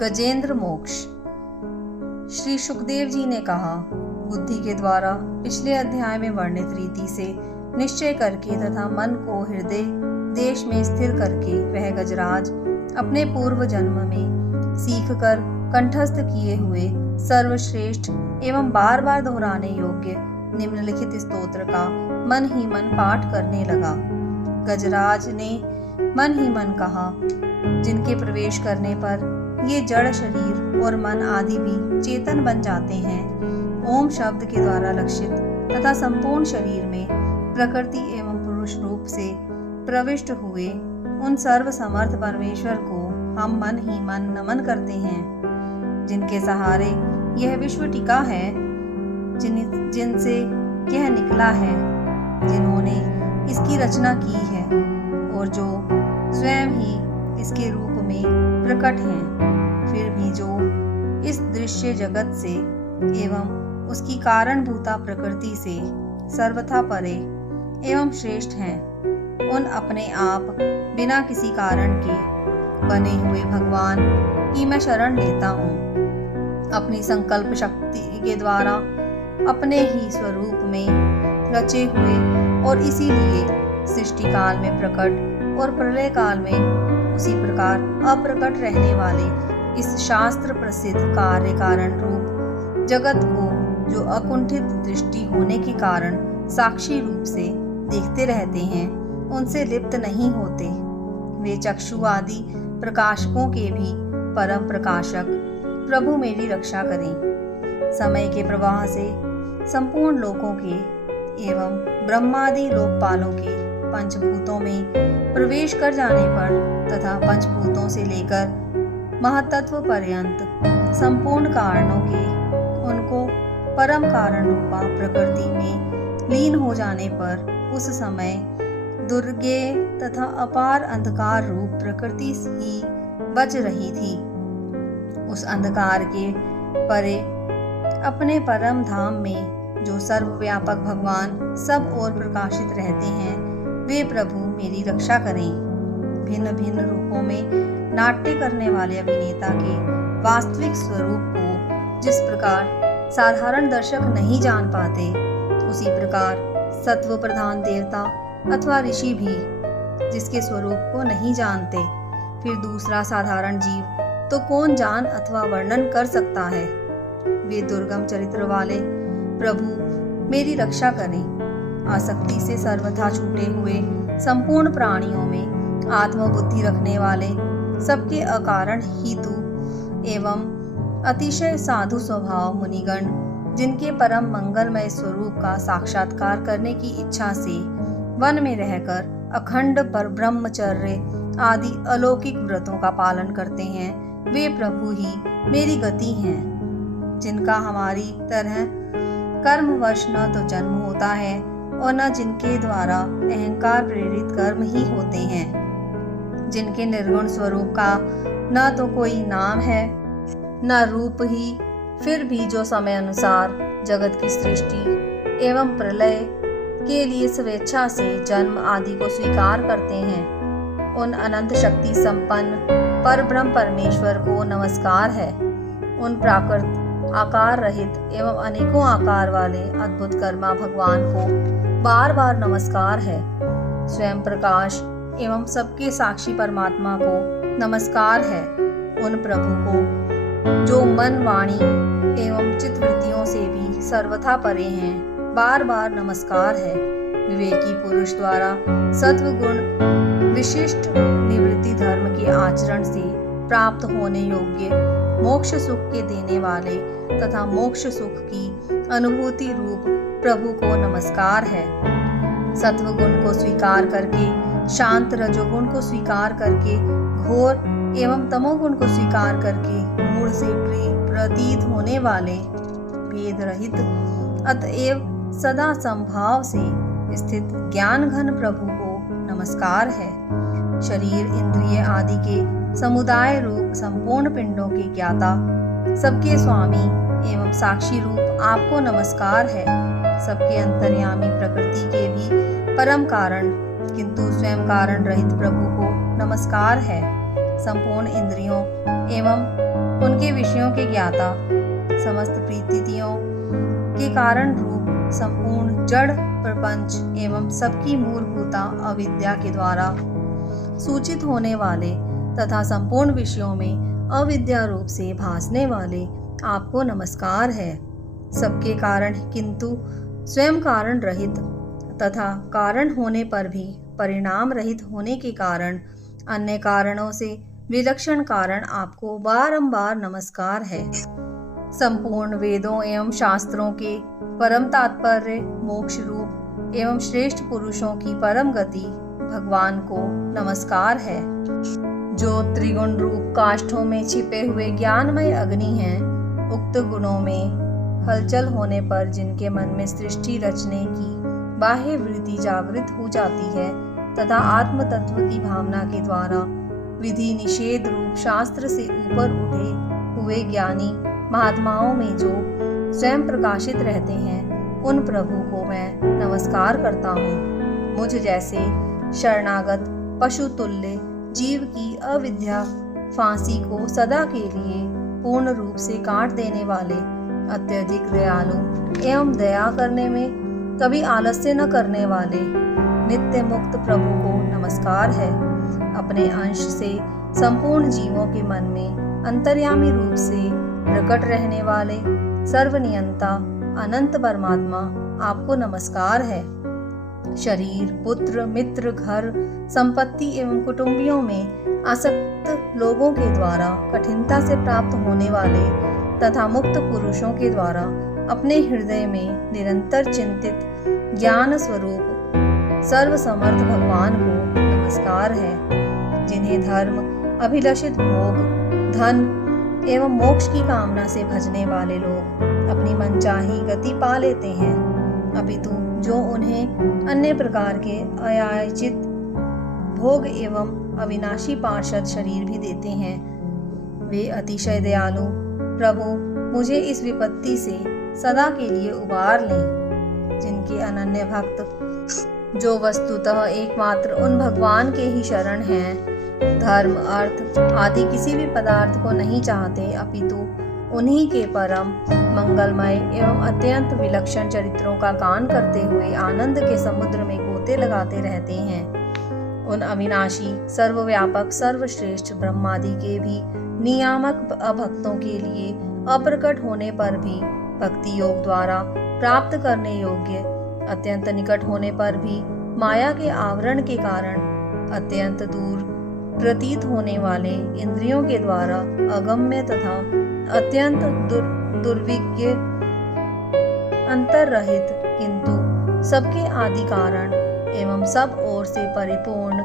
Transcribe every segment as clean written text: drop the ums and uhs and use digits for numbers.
गजेंद्र मोक्ष। श्री सुखदेव जी ने कहा, बुद्धि के द्वारा पिछले अध्याय में वर्णित रीति से निश्चय करके तथा मन को हृदय देश में स्थिर करके वह गजराज अपने पूर्व जन्म में सीख कर कंठस्थ किए हुए सर्वश्रेष्ठ एवं बार बार दोहराने योग्य निम्नलिखित स्तोत्र का मन ही मन पाठ करने लगा। गजराज ने मन ही मन कहा, जिनके प्रवेश करने पर ये जड़ शरीर और मन आदि भी चेतन बन जाते हैं, ओम शब्द के द्वारा लक्षित तथा संपूर्ण शरीर में प्रकृति एवं पुरुष रूप से प्रविष्ट हुए उन सर्व समर्थ परमेश्वर को हम मन ही मन नमन करते हैं। जिनके सहारे यह विश्व टिका है, जिनसे यह निकला है, जिन्होंने इसकी रचना की है और जो स्वयं ही इसके रूप में प्रकट हैं, फिर भी जो इस दृश्य जगत से एवं उसकी कारणभूता प्रकृति से सर्वथा परे एवं श्रेष्ठ हैं, उन अपने आप बिना किसी कारण के बने हुए भगवान की मैं शरण लेता हूँ। अपनी संकल्प शक्ति के द्वारा अपने ही स्वरूप में रचे हुए और इसीलिए सृष्टि काल में प्रकट और प्रलय काल में उसी प्रकार अप्रकट रहने वाले इस शास्त्र प्रसिद्ध कार्य कारण रूप जगत को जो अकुंठित दृष्टि होने के कारण साक्षी रूप से देखते रहते हैं, उनसे लिप्त नहीं होते। वे चक्षु आदि प्रकाशकों के भी परम प्रकाशक प्रभु मेरी रक्षा करें। समय के प्रवाह से संपूर्ण लोकों के एवं ब्रह्मादि लोकपालों के पंचभूतों में प्रवेश कर जाने पर तथा पंचभूतों से लेकर महतत्व पर्यंत संपूर्ण कारणों के उनको परम कारण रूपा प्रकृति में लीन हो जाने पर उस समय दुर्गेय तथा अपार अंधकार रूप प्रकृति ही बच रही थी। उस अंधकार के परे अपने परम धाम में जो सर्वव्यापक भगवान सब ओर प्रकाशित रहते हैं, वे प्रभु मेरी रक्षा करें। भिन्न भिन्न रूपों में नाट्य करने वाले अभिनेता के वास्तविक स्वरूप को जिस प्रकार साधारण दर्शक नहीं जान पाते, उसी प्रकार सत्व प्रधान देवता अथवा ऋषि भी जिसके स्वरूप को नहीं जानते, फिर दूसरा साधारण जीव तो कौन जान अथवा वर्णन कर सकता है। वे दुर्गम चरित्र वाले प्रभु मेरी रक्षा करें। आसक्ति से सर्वथा छूटे हुए संपूर्ण प्राणियों में आत्मबुद्धि रखने वाले सबके अकारण हितु एवं अतिशय साधु स्वभाव मुनिगण, जिनके परम मंगलमय स्वरूप का साक्षात्कार करने की इच्छा से वन में रहकर अखंड पर ब्रह्मचर्य आदि अलौकिक व्रतों का पालन करते हैं, वे प्रभु ही मेरी गति हैं। जिनका हमारी तरह कर्मवश न तो जन्म होता है और न जिनके द्वारा अहंकार प्रेरित कर्म ही होते हैं, जिनके निर्गुण स्वरूप का न तो कोई नाम है न रूप ही, फिर भी जो समय अनुसार जगत की सृष्टि एवं प्रलय के लिए स्वेच्छा से जन्म आदि को स्वीकार करते हैं, उन अनंत शक्ति संपन्न पर ब्रह्म परमेश्वर को नमस्कार है। उन प्राकृत आकार रहित एवं अनेकों आकार वाले अद्भुत कर्मा भगवान को बार बार नमस्कार है। स्वयं प्रकाश एवं सबके साक्षी परमात्मा को नमस्कार है। उन प्रभु को जो मन वाणी एवं चित्तवृत्तियों से भी सर्वथा परे हैं, बार बार नमस्कार है। विवेकी पुरुष द्वारा सत्व गुण विशिष्ट निवृत्ति धर्म के आचरण से प्राप्त होने योग्य मोक्ष सुख के देने वाले तथा मोक्ष सुख की अनुभूति रूप प्रभु को नमस्कार है। सत्व गुण को स्वीकार करके, शांत रजोगुण को स्वीकार करके, घोर एवं तमोगुण को स्वीकार करके मूल से प्रतीत होने वाले भेद रहित अतएव सदा संभाव से स्थित ज्ञान घन प्रभु को नमस्कार है। शरीर इंद्रिय आदि के समुदाय रूप संपूर्ण पिंडों के ज्ञाता, सबके स्वामी एवं साक्षी रूप आपको नमस्कार है। सबके अंतर्यामी प्रकृति के भी परम कारण किंतु स्वयं कारण रहित प्रभु को नमस्कार है। संपूर्ण इंद्रियों एवं एवं उनके विषयों के ज्ञाता, समस्त प्रतीतियों के कारण रूप, संपूर्ण जड़ प्रपंच एवं सबकी मूलभूता अविद्या के द्वारा सूचित होने वाले तथा संपूर्ण विषयों में अविद्या रूप से भासने वाले आपको नमस्कार है। सबके कारण किंतु स्वयं कारण रहित तथा कारण होने पर भी परिणाम रहित होने के कारण अन्य कारणों से विलक्षण कारण आपको बारंबार नमस्कार है। संपूर्ण वेदों एवं शास्त्रों के परम तात्पर्य, मोक्ष रूप एवं श्रेष्ठ पुरुषों की परम गति भगवान को नमस्कार है। जो त्रिगुण रूप काष्ठों में छिपे हुए ज्ञानमय अग्नि हैं, उक्त गुणों में हलचल होने पर जिनके मन में सृष्टि रचने की बाह्य वृत्ति जागृत हो जाती है तथा आत्म तत्व की भावना के द्वारा विधि निषेध रूप शास्त्र से ऊपर उठे हुए ज्ञानी महात्माओं में जो स्वयं प्रकाशित रहते हैं, उन प्रभु को मैं नमस्कार करता हूँ। मुझ जैसे शरणागत पशु तुल्य जीव की अविद्या फांसी को सदा के लिए पूर्ण रूप से काट देने वाले अत्यधिक दयालु एवं दया करने में कभी आलस्य न करने वाले नित्य मुक्त प्रभु को नमस्कार है। अपने अंश से संपूर्ण जीवों के मन में अंतर्यामी रूप से प्रकट रहने वाले सर्वनियंता अनंत परमात्मा आपको नमस्कार है। शरीर, पुत्र, मित्र, घर, संपत्ति एवं कुटुंबियों में आसक्त लोगों के द्वारा कठिनता से प्राप्त होने वाले तथा मुक्त पुरुषों के द्वारा अपने हृदय में निरंतर चिंतित ज्ञान स्वरूप सर्वसमर्थ भगवान को नमस्कार है। जिन्हें धर्म, अभिलषित भोग, धन एवं मोक्ष की कामना से भजने वाले लोग अपनी मनचाही गति पा लेते हैं, अपितु जो उन्हें अन्य प्रकार के अयाचित भोग एवं अविनाशी पार्षद शरीर भी देते हैं, वे अतिशय दयालु प्रभु मुझे इस विपत्ति से सदा के लिए उबार लें। जिनके अनन्य भक्त जो वस्तुतः एकमात्र उन भगवान के ही शरण हैं, धर्म, अर्थ आदि किसी भी पदार्थ को नहीं चाहते, अपितु उन्हीं के परम मंगलमय एवं अत्यंत विलक्षण चरित्रों का गान करते हुए आनंद के समुद्र में गोते लगाते रहते हैं, उन अविनाशी, सर्वव्यापक, सर्वश्रेष्ठ ब्रह्मादि के भी नियामक अभक्तों के लिए अप्रकट होने पर भी भक्ति योग द्वारा प्राप्त करने योग्य, अत्यंत निकट होने पर भी माया के आवरण के कारण अत्यंत दूर प्रतीत होने वाले इंद्रियों के द्वारा अगम्य तथा अत्यंत दुर्विज्ञ अंतर रहित किंतु सबके आदि कारण एवं सब ओर से परिपूर्ण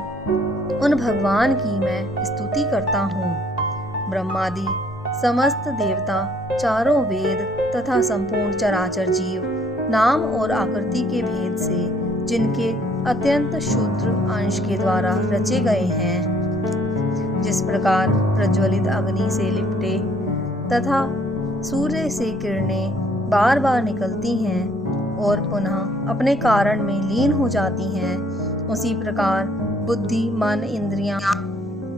उन भगवान की मैं स्तुति करता हूँ। ब्रह्मादि समस्त देवता, चारों वेद तथा संपूर्ण चराचर जीव नाम और आकृति के भेद से जिनके अत्यंत क्षुद्र अंश के द्वारा रचे गए हैं, जिस प्रकार प्रज्वलित अग्नि से लिपटे तथा सूर्य से किरणें बार बार निकलती हैं और पुनः अपने कारण में लीन हो जाती हैं, उसी प्रकार बुद्धि, मन, इंद्रियां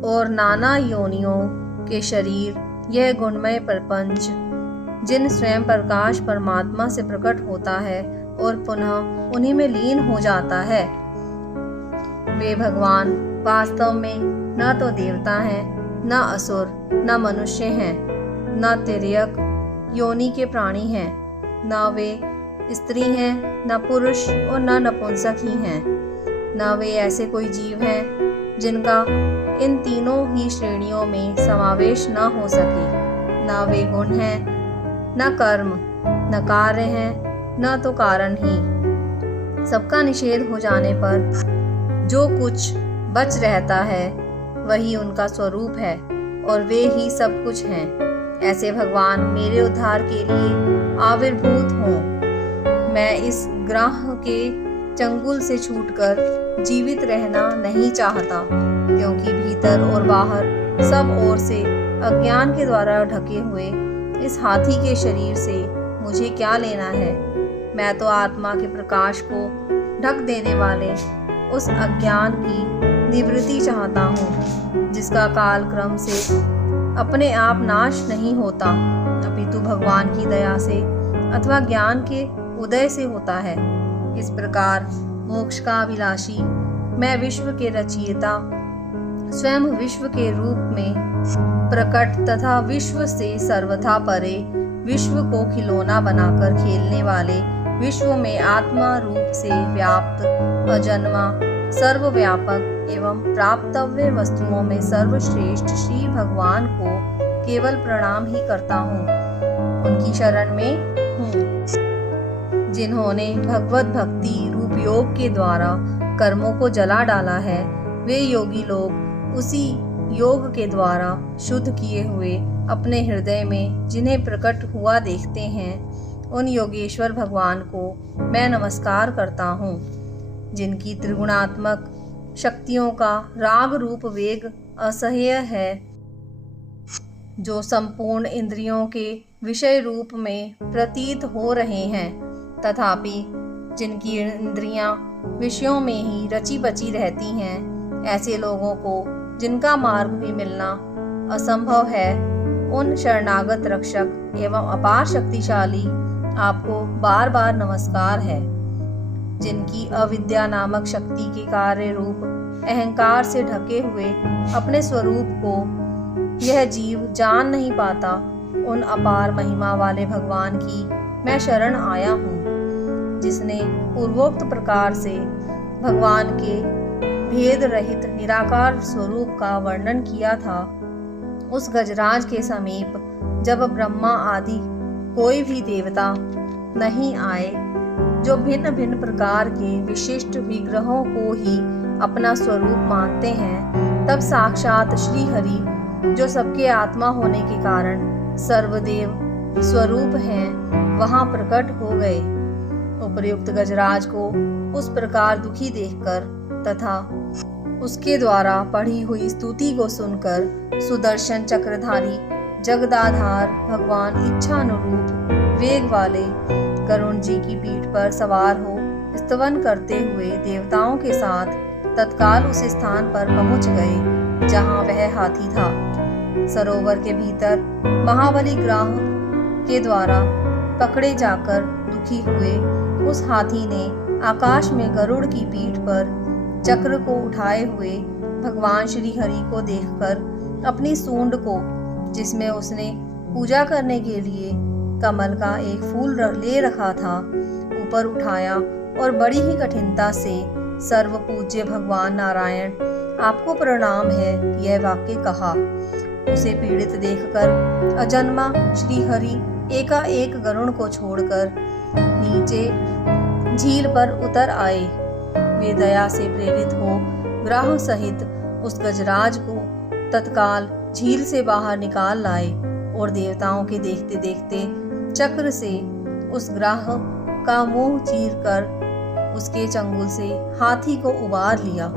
और नाना योनियों के शरीर, यह गुणमय प्रपंच जिन स्वयं प्रकाश परमात्मा से प्रकट होता है और पुनः उन्हीं में लीन हो जाता है, वे भगवान वास्तव में न तो देवता हैं, न असुर, न मनुष्य हैं, न तिर्यक योनि के प्राणी हैं, न वे स्त्री हैं, न पुरुष और न नपुंसक ही हैं, न वे ऐसे कोई जीव हैं जिनका इन तीनों ही श्रेणियों में समावेश न हो सके, न वे गुण हैं, न कर्म, न कार्य हैं, न तो कारण ही। सबका निषेध हो जाने पर जो कुछ बच रहता है वही उनका स्वरूप है और वे ही सब कुछ हैं। ऐसे भगवान मेरे उद्धार के लिए आविर्भूत हों। मैं इस ग्रह के चंगुल से छूटकर जीवित रहना नहीं चाहता, क्योंकि भीतर और बाहर सब ओर से अज्ञान के द्वारा ढके हुए इस हाथी के शरीर से मुझे क्या लेना है। मैं तो आत्मा के प्रकाश को ढक देने वाले उस अज्ञान की निवृत्ति चाहता हूँ, जिसका काल क्रम से अपने आप नाश नहीं होता, अपितु भगवान की दया से अथवा ज्ञान के उदय से होता है। इस प्रकार मोक्ष का अभिलाषी मैं विश्व के रचयिता स्वयं विश्व के रूप में प्रकट तथा विश्व से सर्वथा परे विश्व को खिलौना बनाकर खेलने वाले विश्व में आत्मा रूप से व्याप्त अजन्मा सर्वव्यापक एवं प्राप्तव्य वस्तुओं में सर्वश्रेष्ठ श्री भगवान को केवल प्रणाम ही करता हूँ। उनकी शरण में हूँ जिन्होंने भगवत भक्ति रूप योग के द्वारा कर्मों को जला डाला है। वे योगी लोग उसी योग के द्वारा शुद्ध किए हुए अपने हृदय में जिन्हें प्रकट हुआ देखते हैं, उन योगेश्वर भगवान को मैं नमस्कार करता हूँ, जिनकी त्रिगुणात्मक शक्तियों का राग रूप वेग असह्य है, जो संपूर्ण इंद्रियों के विषय रूप में प्रतीत हो रहे हैं, तथापि जिनकी इंद्रियां विषयों में ही रची बची रहती हैं। ऐसे लोगों को जिनका मार्ग भी मिलना असंभव है, उन शरणागत रक्षक एवं अपार शक्तिशाली आपको बार बार नमस्कार है। जिनकी अविद्या नामक शक्ति के कार्य रूप अहंकार से ढके हुए अपने स्वरूप को यह जीव जान नहीं पाता, उन अपार महिमा वाले भगवान की मैं शरण आया हूँ, जिसने पूर्वोक्त प्रकार से भगवान के भेद रहित निराकार स्वरूप का वर्णन किया था। उस गजराज के समीप जब ब्रह्मा आदि कोई भी देवता नहीं आए, जो भिन्न भिन्न प्रकार के विशिष्ट विग्रहों को ही अपना स्वरूप मानते हैं, तब साक्षात श्री हरि, जो सबके आत्मा होने के कारण सर्वदेव स्वरूप हैं, वहां प्रकट हो गए। उपर्युक्त गजराज को उस प्रकार दुखी देखकर तथा उसके द्वारा पढ़ी हुई स्तुति को सुनकर सुदर्शन चक्रधारी जगदाधार भगवान इच्छानुरूप वेग वाले गरुण जी की पीठ पर सवार हो स्तवन करते हुए देवताओं के साथ तत्काल उस स्थान पर पहुंच गए जहां वह हाथी था। सरोवर के भीतर महाबली ग्राह के द्वारा पकड़े जाकर दुखी हुए उस हाथी ने आकाश में गरुड़ की पीठ पर चक्र को उठाए हुए भगवान श्री हरि को देखकर अपनी सूंड को, जिसमें उसने पूजा करने के लिए कमल का एक फूल ले रखा था, ऊपर उठाया और बड़ी ही कठिनता से सर्व पूज्य भगवान नारायण आपको प्रणाम है यह वाक्य कहा। उसे पीड़ित देखकर अजन्मा श्री हरि एकाएक गरुड़ को छोड़कर नीचे झील पर उतर आए। वे दया से प्रेरित हो ग्राह सहित उस गजराज को तत्काल झील से बाहर निकाल लाए और देवताओं के देखते देखते चक्र से उस ग्राह का मुंह चीर कर उसके चंगुल से हाथी को उबार लिया।